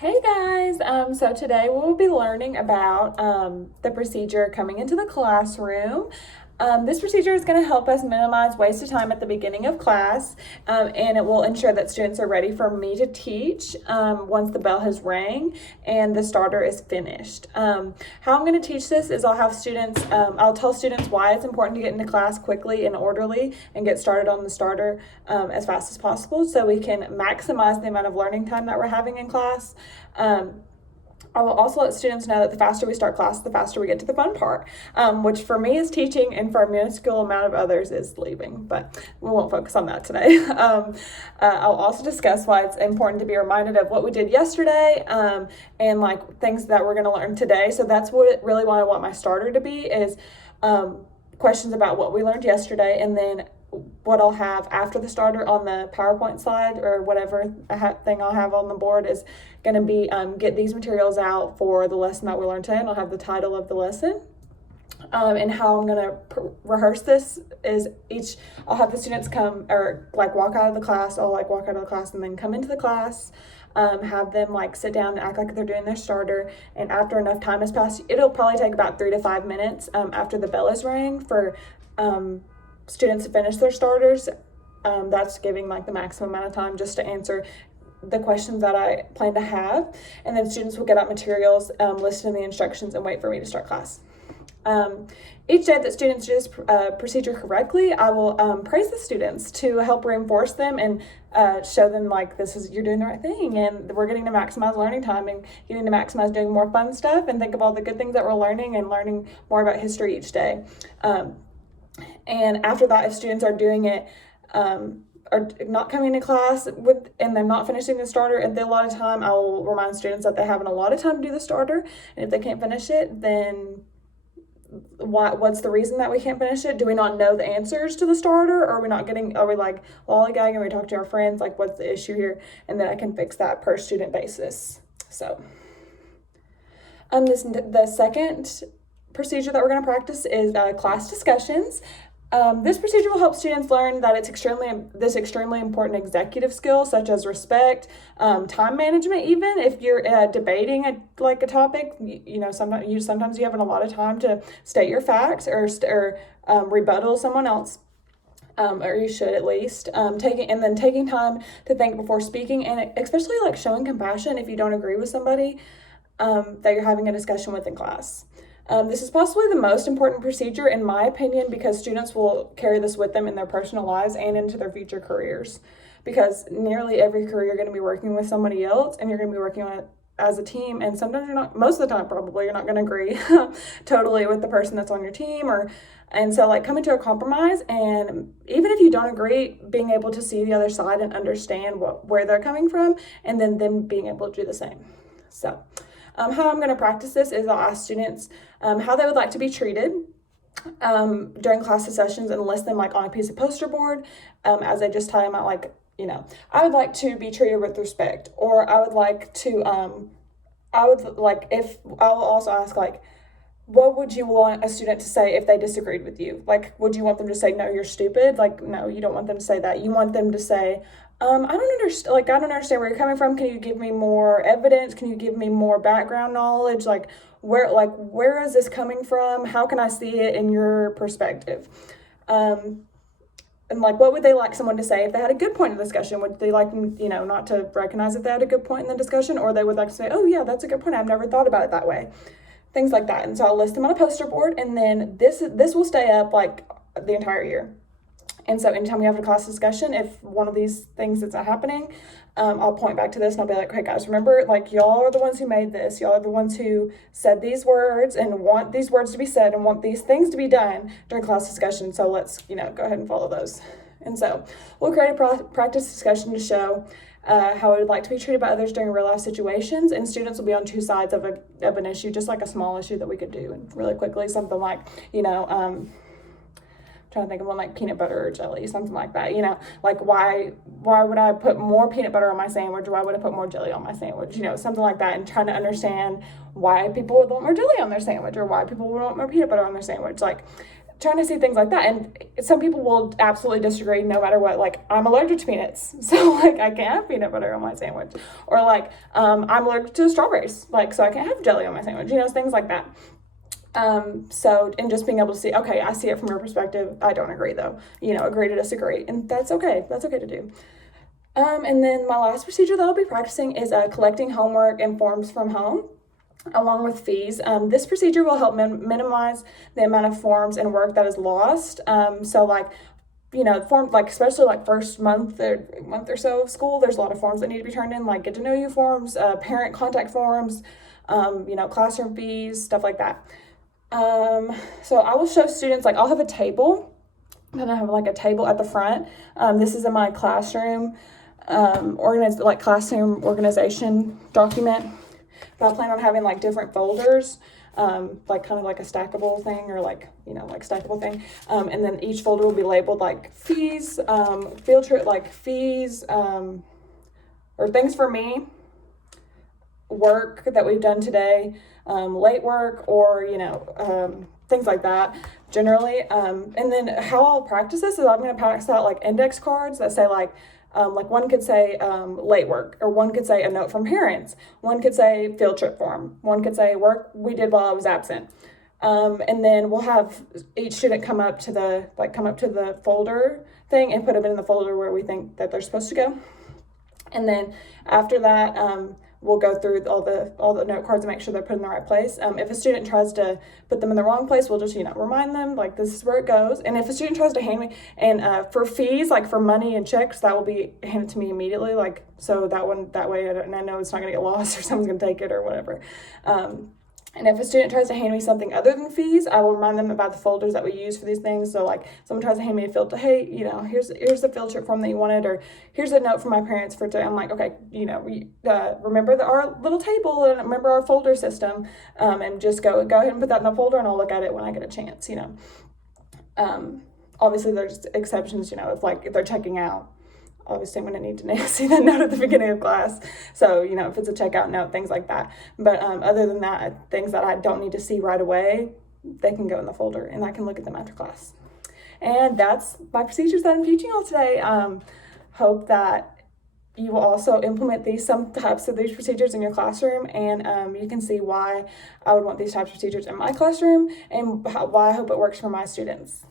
Hey guys, so today we'll be learning about the procedure coming into the classroom. This procedure is going to help us minimize waste of time at the beginning of class, and it will ensure that students are ready for me to teach once the bell has rang and the starter is finished. How I'm going to teach this is I'll tell students why it's important to get into class quickly and orderly and get started on the starter as fast as possible so we can maximize the amount of learning time that we're having in class. I will also let students know that the faster we start class, the faster we get to the fun part, which for me is teaching and for a minuscule amount of others is leaving, but we won't focus on that today. I'll also discuss why it's important to be reminded of what we did yesterday and like things that we're going to learn today. So that's what I want my starter to be is questions about what we learned yesterday, and then what I'll have after the starter on the PowerPoint slide or whatever thing I'll have on the board is going to be get these materials out for the lesson that we learned today, and I'll have the title of the lesson. And how I'm going to rehearse this is I'll have the students come or like walk out of the class. I'll like walk out of the class and then come into the class, have them like sit down and act like they're doing their starter. And after enough time has passed, it'll probably take about 3 to 5 minutes after the bell is rang for students to finish their starters. That's giving like the maximum amount of time just to answer the questions that I plan to have. And then students will get out materials, listen to the instructions, and wait for me to start class. Each day that students do this procedure correctly, I will praise the students to help reinforce them and show them like you're doing the right thing, and we're getting to maximize learning time and getting to maximize doing more fun stuff and think of all the good things that we're learning and learning more about history each day. And after that, if students are doing it, are not coming to class and they're not finishing the starter at the allotted time, I will remind students that they have an allotted time to do the starter. And if they can't finish it, then what's the reason that we can't finish it? Do we not know the answers to the starter? Or are we like lollygagging and we talk to our friends? Like, what's the issue here? And then I can fix that per student basis. So, the second procedure that we're going to practice is class discussions. This procedure will help students learn that it's extremely important executive skills such as respect, time management. Even if you're debating a topic, sometimes you have a lot of time to state your facts or rebuttal someone else. Or you should at least taking time to think before speaking, and especially like showing compassion if you don't agree with somebody that you're having a discussion with in class. This is possibly the most important procedure in my opinion because students will carry this with them in their personal lives and into their future careers, because nearly every career you're going to be working with somebody else and you're going to be working on it as a team, and sometimes most of the time probably you're not going to agree totally with the person that's on your team, and so like coming to a compromise, and even if you don't agree, being able to see the other side and understand where they're coming from, and then them being able to do the same. So how I'm going to practice this is I'll ask students how they would like to be treated during class sessions and list them like on a piece of poster board as I just tell them out I would like to be treated with respect, or I would like to I'll also ask what would you want a student to say if they disagreed with you? Like, would you want them to say, no, you're stupid? Like, no, you don't want them to say that. You want them to say, I don't understand where you're coming from. Can you give me more evidence? Can you give me more background knowledge? Where is this coming from? How can I see it in your perspective? And what would they like someone to say if they had a good point in the discussion? Would they like, not to recognize if they had a good point in the discussion, or they would like to say, oh yeah, that's a good point. I've never thought about it that way. Things like that. And so I'll list them on a poster board, and then this will stay up like the entire year. And so anytime we have a class discussion, if one of these things is happening, I'll point back to this and I'll be like, hey guys, remember, y'all are the ones who made this. Y'all are the ones who said these words and want these words to be said and want these things to be done during class discussion. So let's, go ahead and follow those. And so we'll create a practice discussion to show how I would like to be treated by others during real life situations, and students will be on two sides of an issue, just like a small issue that we could do, and really quickly something like, trying to think of one like peanut butter or jelly, something like that, why would I put more peanut butter on my sandwich, or why would I put more jelly on my sandwich, something like that, and trying to understand why people would want more jelly on their sandwich or why people would want more peanut butter on their sandwich. trying to see things like that. And some people will absolutely disagree no matter what. Like, I'm allergic to peanuts, so like I can't have peanut butter on my sandwich. Or like, I'm allergic to strawberries, like, so I can't have jelly on my sandwich, things like that. So, and just being able to see, okay, I see it from your perspective. I don't agree though, agree to disagree. And that's okay. That's okay to do. And then my last procedure that I'll be practicing is collecting homework and forms from home, along with fees. This procedure will help minimize the amount of forms and work that is lost. So like, forms, like especially like first month or so of school, there's a lot of forms that need to be turned in, like get to know you forms, parent contact forms, classroom fees, stuff like that. So I will show students, like I'll have a table, and I have like a table at the front. This is in my classroom, classroom organization document. But I plan on having like different folders, like kind of like a stackable thing, or like stackable thing. And then each folder will be labeled like fees, field trip, like fees, or things for me, work that we've done today, late work, or, things like that generally. And then how I'll practice this is I'm going to pass out like index cards that say like one could say late work, or one could say a note from parents, one could say field trip form, one could say work we did while I was absent. And then we'll have each student come up to the folder thing and put them in the folder where we think that they're supposed to go. And then after that, we'll go through all the note cards and make sure they're put in the right place. If a student tries to put them in the wrong place, we'll just, remind them, like, this is where it goes. And if a student tries to hand me, and for fees, like for money and checks, that will be handed to me immediately. Like, so that way I know it's not going to get lost or someone's going to take it or whatever. And if a student tries to hand me something other than fees, I will remind them about the folders that we use for these things. So like someone tries to hand me a field, hey, here's the field trip form that you wanted, or here's a note from my parents for today. I'm like, okay, remember our little table and remember our folder system, and just go ahead and put that in the folder, and I'll look at it when I get a chance. Obviously there's exceptions, if they're checking out. Obviously, I'm going to need to see that note at the beginning of class. So, if it's a checkout note, things like that. But other than that, things that I don't need to see right away, they can go in the folder, and I can look at them after class. And that's my procedures that I'm teaching all today. Hope that you will also implement some types of these procedures in your classroom, and you can see why I would want these types of procedures in my classroom, and why I hope it works for my students.